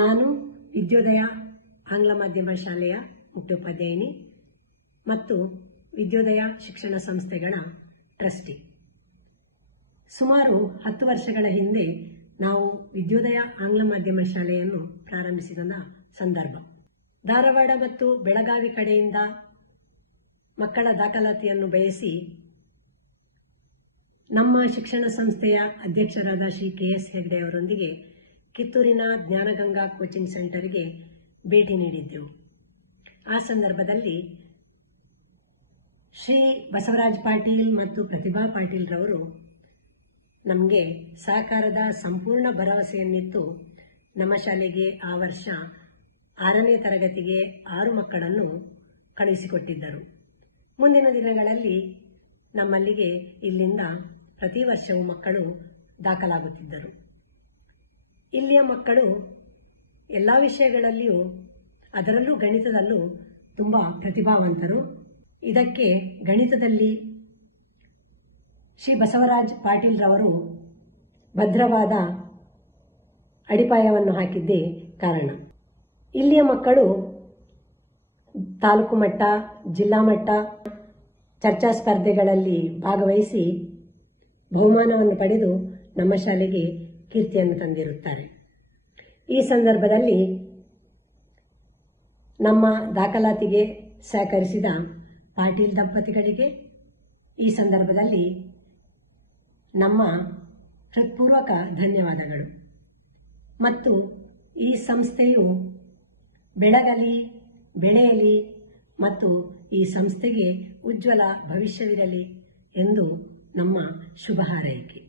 ನಾನು ವಿದ್ಯೋದಯ ಆಂಗ್ಲ ಮಾಧ್ಯಮ ಶಾಲೆಯ ಮುಖ್ಯೋಪಾಧ್ಯಾಯಿನಿ ಮತ್ತು ವಿದ್ಯೋದಯ ಶಿಕ್ಷಣ ಸಂಸ್ಥೆಗಳ ಟ್ರಸ್ಟಿ. ಸುಮಾರು 10 ವರ್ಷಗಳ ಹಿಂದೆ ನಾವು ವಿದ್ಯೋದಯ ಆಂಗ್ಲ ಮಾಧ್ಯಮ ಶಾಲೆಯನ್ನು ಪ್ರಾರಂಭಿಸಿದ ಸಂದರ್ಭ. ಧಾರವಾಡ ಮತ್ತು ಬೆಳಗಾವಿ ಕಡೆಯಿಂದ ಮಕ್ಕಳ ದಾಖಲಾತಿಯನ್ನು ಬಯಸಿ ನಮ್ಮ ಶಿಕ್ಷಣ ಸಂಸ್ಥೆಯ ಅಧ್ಯಕ್ಷರಾದ ಶ್ರೀ ಕೆ.ಎಸ್. ಹೆಗ್ಡೆ ಅವರೊಂದಿಗೆ ಕಿತ್ತೂರಿನ ಜ್ಞಾನಗಂಗಾ ಕೋಚಿಂಗ್ ಸೆಂಟರ್ಗೆ ಭೇಟಿ ನೀಡಿದ್ದೆವು. ಆ ಸಂದರ್ಭದಲ್ಲಿ ಶ್ರೀ ಬಸವರಾಜ್ ಪಾಟೀಲ್ ಮತ್ತು ಪ್ರತಿಭಾ ಪಾಟೀಲ್ ರವರು ನಮಗೆ ಸಹಕಾರದ ಸಂಪೂರ್ಣ ಭರವಸೆಯನ್ನಿತ್ತು ನಮ್ಮ ಶಾಲೆಗೆ ಆ ವರ್ಷ 6ನೇ ತರಗತಿಗೆ 6 ಮಕ್ಕಳನ್ನು ಕಳುಹಿಸಿಕೊಟ್ಟಿದ್ದರು. ಮುಂದಿನ ದಿನಗಳಲ್ಲಿ ನಮ್ಮಲ್ಲಿಗೆ ಇಲ್ಲಿಂದ ಪ್ರತಿ ವರ್ಷವೂ ಮಕ್ಕಳು ದಾಖಲಾಗುತ್ತಿದ್ದರು. ಇಲ್ಲಿಯ ಮಕ್ಕಳು ಎಲ್ಲ ವಿಷಯಗಳಲ್ಲಿಯೂ ಅದರಲ್ಲೂ ಗಣಿತದಲ್ಲೂ ತುಂಬಾ ಪ್ರತಿಭಾವಂತರು. ಇದಕ್ಕೆ ಗಣಿತದಲ್ಲಿ ಶ್ರೀ ಬಸವರಾಜ್ ಪಾಟೀಲ್ ರವರು ಭದ್ರವಾದ ಅಡಿಪಾಯವನ್ನು ಹಾಕಿದ್ದೇ ಕಾರಣ. ಇಲ್ಲಿಯ ಮಕ್ಕಳು ತಾಲೂಕು ಮಟ್ಟ, ಜಿಲ್ಲಾ ಮಟ್ಟ ಚರ್ಚಾ ಸ್ಪರ್ಧೆಗಳಲ್ಲಿ ಭಾಗವಹಿಸಿ ಬಹುಮಾನವನ್ನು ಪಡೆದು ನಮ್ಮ ಶಾಲೆಗೆ ಕೀರ್ತಿಯನ್ನು ತಂದಿರುತ್ತಾರೆ. ಈ ಸಂದರ್ಭದಲ್ಲಿ ನಮ್ಮ ದಾಖಲಾತಿಗೆ ಸಹಕರಿಸಿದ ಪಾಟೀಲ್ ದಂಪತಿಗಳಿಗೆ ಈ ಸಂದರ್ಭದಲ್ಲಿ ನಮ್ಮ ಹೃತ್ಪೂರ್ವಕ ಧನ್ಯವಾದಗಳು. ಮತ್ತು ಈ ಸಂಸ್ಥೆಯು ಬೆಳಗಲಿ, ಬೆಳೆಯಲಿ ಮತ್ತು ಈ ಸಂಸ್ಥೆಗೆ ಉಜ್ವಲ ಭವಿಷ್ಯವಿರಲಿ ಎಂದು ನಮ್ಮ ಶುಭ ಹಾರೈಕೆ.